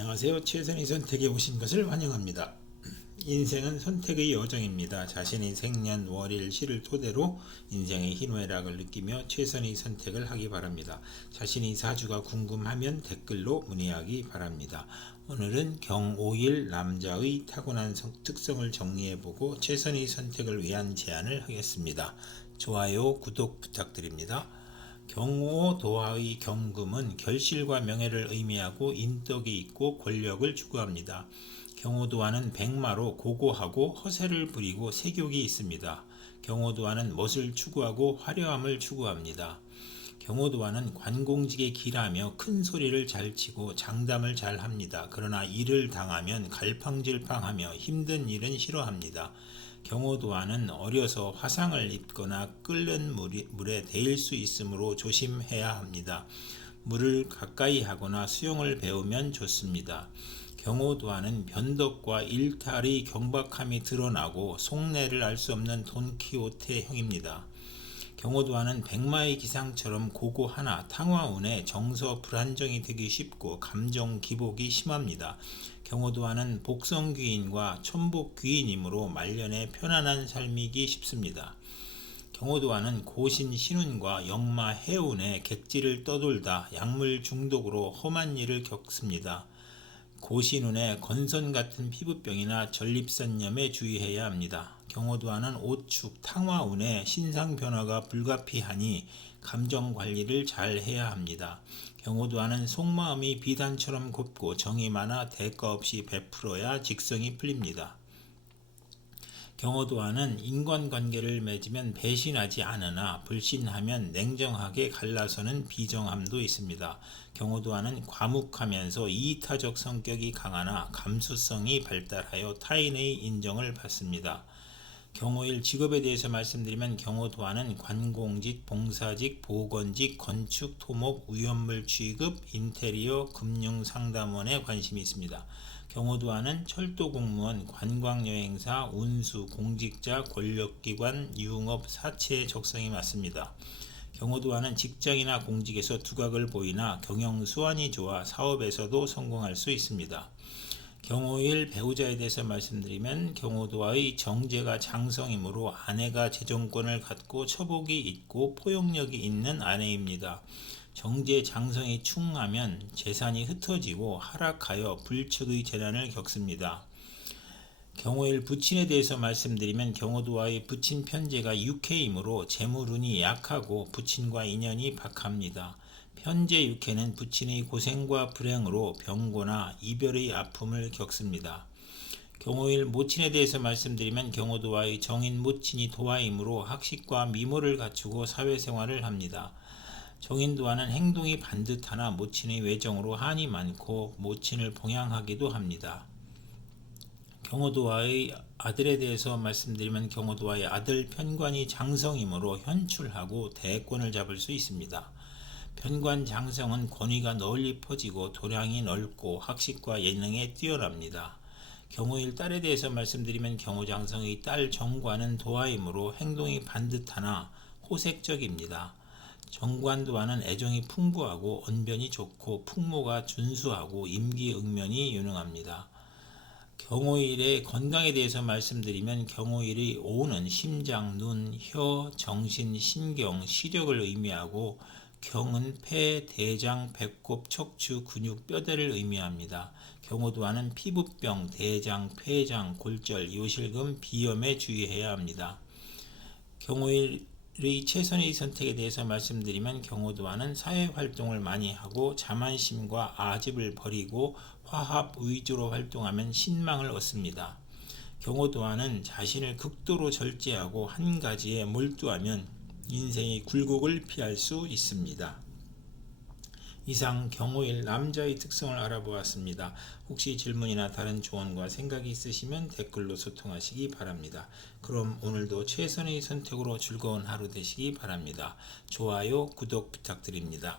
안녕하세요. 최선의 선택에 오신 것을 환영합니다. 인생은 선택의 여정입니다. 자신의 생년, 월일, 시를 토대로 인생의 희노애락을 느끼며 최선의 선택을 하기 바랍니다. 자신의 사주가 궁금하면 댓글로 문의하기 바랍니다. 오늘은 경오일 남자의 타고난 특성을 정리해보고 최선의 선택을 위한 제안을 하겠습니다. 좋아요, 구독 부탁드립니다. 경오 도화의 경금은 결실과 명예를 의미하고 인덕이 있고 권력을 추구합니다. 경오도화는 백마로 고고하고 허세를 부리고 세욕이 있습니다. 경오도화는 멋을 추구하고 화려함을 추구합니다. 경오도화는 관공직에 길하며 큰 소리를 잘 치고 장담을 잘 합니다. 그러나 일을 당하면 갈팡질팡하며 힘든 일은 싫어합니다. 경오도화는 어려서 화상을 입거나 끓는 물에 데일 수 있으므로 조심해야 합니다. 물을 가까이 하거나 수영을 배우면 좋습니다. 경오도화는 변덕과 일탈의 경박함이 드러나고 속내를 알 수 없는 돈키호테형입니다. 경오도화는 백마의 기상처럼 고고하나 탕화운에 정서 불안정이 되기 쉽고 감정 기복이 심합니다. 경오도화는 복성귀인과 천복귀인이므로 말년에 편안한 삶이기 쉽습니다. 경오도화는 고신 신운과 역마 해운에 객지를 떠돌다 약물 중독으로 험한 일을 겪습니다. 고신운에 건선 같은 피부병이나 전립선염에 주의해야 합니다. 경오도화는 오축, 탕화운에 신상 변화가 불가피하니 감정 관리를 잘 해야 합니다. 경오도화는 속마음이 비단처럼 곱고 정이 많아 대가 없이 베풀어야 직성이 풀립니다. 경오도화는 인간관계를 맺으면 배신하지 않으나 불신하면 냉정하게 갈라서는 비정함도 있습니다. 경오도화는 과묵하면서 이타적 성격이 강하나 감수성이 발달하여 타인의 인정을 받습니다. 경오일 직업에 대해서 말씀드리면 경오도화는 관공직, 봉사직, 보건직, 건축, 토목, 위험물 취급, 인테리어, 금융상담원에 관심이 있습니다. 경오도화는 철도공무원, 관광여행사, 운수, 공직자, 권력기관, 유흥업, 사채의 적성이 맞습니다. 경오도화는 직장이나 공직에서 두각을 보이나 경영수완이 좋아 사업에서도 성공할 수 있습니다. 경오일 배우자에 대해서 말씀드리면 경오도화의 정제가 장성이므로 아내가 재정권을 갖고 처복이 있고 포용력이 있는 아내입니다. 정제 장성이 충하면 재산이 흩어지고 하락하여 불측의 재난을 겪습니다. 경오일 부친에 대해서 말씀드리면 경오도화의 부친 편제가 육해이므로 재물운이 약하고 부친과 인연이 박합니다. 편제 육해는 부친의 고생과 불행으로 병고나 이별의 아픔을 겪습니다. 경오일 모친에 대해서 말씀드리면 경오도화의 정인 모친이 도화이므로 학식과 미모를 갖추고 사회생활을 합니다. 정인도화는 행동이 반듯하나 모친의 외정으로 한이 많고 모친을 봉양하기도 합니다. 경오도화의 아들에 대해서 말씀드리면 경오도화의 아들 편관이 장성이므로 현출하고 대권을 잡을 수 있습니다. 편관 장성은 권위가 널리 퍼지고 도량이 넓고 학식과 예능에 뛰어납니다. 경오일 딸에 대해서 말씀드리면 경오장성의 딸 정관은 도화이므로 행동이 반듯하나 호색적입니다. 정관도화는 애정이 풍부하고 언변이 좋고 풍모가 준수하고 임기응면이 유능합니다. 경오일의 건강에 대해서 말씀드리면 경오일의 오는 심장, 눈, 혀, 정신, 신경, 시력을 의미하고 경은 폐, 대장, 배꼽, 척추, 근육, 뼈대를 의미합니다. 경오도화는 피부병, 대장, 폐장, 골절, 요실금, 비염에 주의해야 합니다. 경오일의 최선의 선택에 대해서 말씀드리면 경오도화는 사회활동을 많이 하고 자만심과 아집을 버리고 화합 위주로 활동하면 신망을 얻습니다. 경오도화는 자신을 극도로 절제하고 한 가지에 몰두하면 인생의 굴곡을 피할 수 있습니다. 이상 경오일 남자의 특성을 알아보았습니다. 혹시 질문이나 다른 조언과 생각이 있으시면 댓글로 소통하시기 바랍니다. 그럼 오늘도 최선의 선택으로 즐거운 하루 되시기 바랍니다. 좋아요, 구독 부탁드립니다.